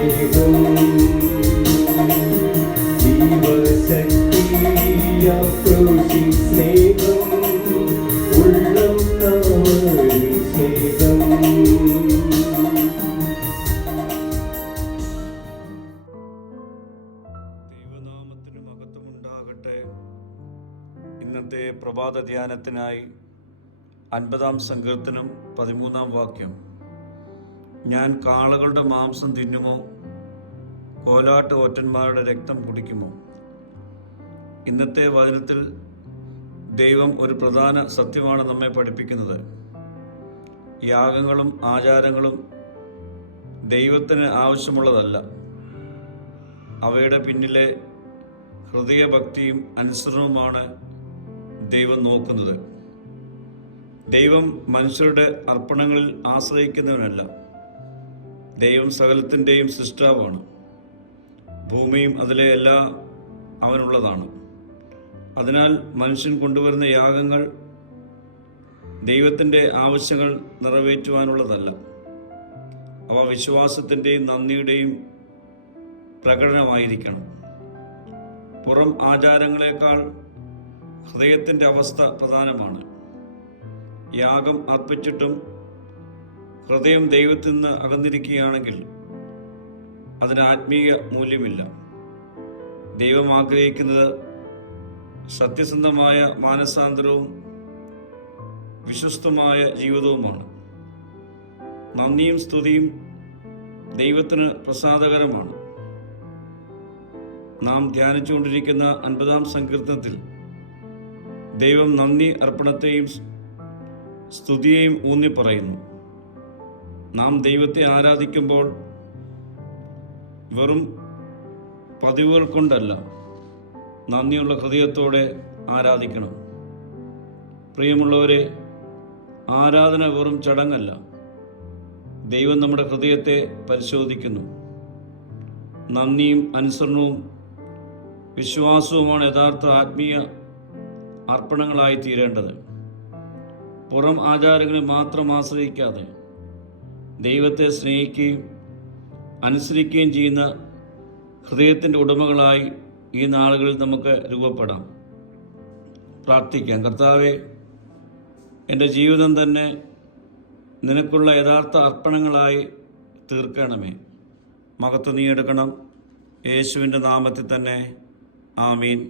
ഇന്നത്തെ പ്രഭാത ധ്യാനത്തിനായി 50-ാം സങ്കീർത്തനം 13-ാം വാക്യം. ഞാൻ കാളകളുടെ മാംസം തിന്നുമോ, കോലാട്ട് ഒറ്റന്മാരുടെ രക്തം കുടിക്കുമോ? ഇന്നത്തെ വചനത്തിൽ ദൈവം ഒരു പ്രധാന സത്യമാണ് നമ്മെ പഠിപ്പിക്കുന്നത്. യാഗങ്ങളും ആചാരങ്ങളും ദൈവത്തിന് ആവശ്യമുള്ളതല്ല. അവയുടെ പിന്നിലെ ഹൃദയഭക്തിയും അനുസരണവുമാണ് ദൈവം നോക്കുന്നത്. ദൈവം മനുഷ്യരുടെ അർപ്പണങ്ങളിൽ ആശ്രയിക്കുന്നവനല്ല. ദൈവം സകലത്തിൻ്റെയും സൃഷ്ടാവാണ്. ഭൂമിയും അതിലെ എല്ലാം അവനുള്ളതാണ്. അതിനാൽ മനുഷ്യൻ കൊണ്ടുവരുന്ന യാഗങ്ങൾ ദൈവത്തിൻ്റെ ആവശ്യങ്ങൾ നിറവേറ്റുവാനുള്ളതല്ല. അവ വിശ്വാസത്തിൻ്റെയും നന്ദിയുടെയും പ്രകടനമായിരിക്കണം. പുറം ആചാരങ്ങളെക്കാൾ ഹൃദയത്തിൻ്റെ അവസ്ഥ പ്രധാനമാണ്. യാഗം അർപ്പിച്ചിട്ടും ഹൃദയം ദൈവത്തിൽ നിന്ന് അകന്നിരിക്കുകയാണെങ്കിൽ അതിന് ആത്മീയ മൂല്യമില്ല. ദൈവം ആഗ്രഹിക്കുന്നത് സത്യസന്ധമായ മാനസാന്തരവും വിശ്വസ്തമായ ജീവിതവുമാണ്. നന്ദിയും സ്തുതിയും ദൈവത്തിന് പ്രസാദകരമാണ്. നാം ധ്യാനിച്ചുകൊണ്ടിരിക്കുന്ന 50-ാം സങ്കീർത്തനത്തിൽ ദൈവം നന്ദി അർപ്പണത്തെയും സ്തുതിയെയും ഊന്നി പറയുന്നു. നാം ദൈവത്തെ ആരാധിക്കുമ്പോൾ വെറും പതിവുകൾ കൊണ്ടല്ല, നന്ദിയുള്ള ഹൃദയത്തോടെ ആരാധിക്കണം. പ്രിയമുള്ളവരെ, ആരാധന വെറും ചടങ്ങല്ല. ദൈവം നമ്മുടെ ഹൃദയത്തെ പരിശോധിക്കുന്നു. നന്ദിയും അനുസരണവും വിശ്വാസവുമാണ് യഥാർത്ഥ ആത്മീയ അർപ്പണങ്ങളായി തീരേണ്ടത്. പുറം ആചാരങ്ങളെ മാത്രം ആശ്രയിക്കാതെ ദൈവത്തെ സ്നേഹിക്കുകയും അനുസരിക്കുകയും ചെയ്യുന്ന ഹൃദയത്തിൻ്റെ ഉടമകളായി ഈ നാളുകളിൽ നമുക്ക് രൂപപ്പെടാം. പ്രാർത്ഥിക്കാം. കർത്താവേ, എൻ്റെ ജീവിതം തന്നെ നിനക്കുള്ള യഥാർത്ഥ അർപ്പണങ്ങളായി തീർക്കണമേ. മഹത്വം നീ എടുക്കണം. യേശുവിൻ്റെ നാമത്തിൽ തന്നെ. ആമീൻ.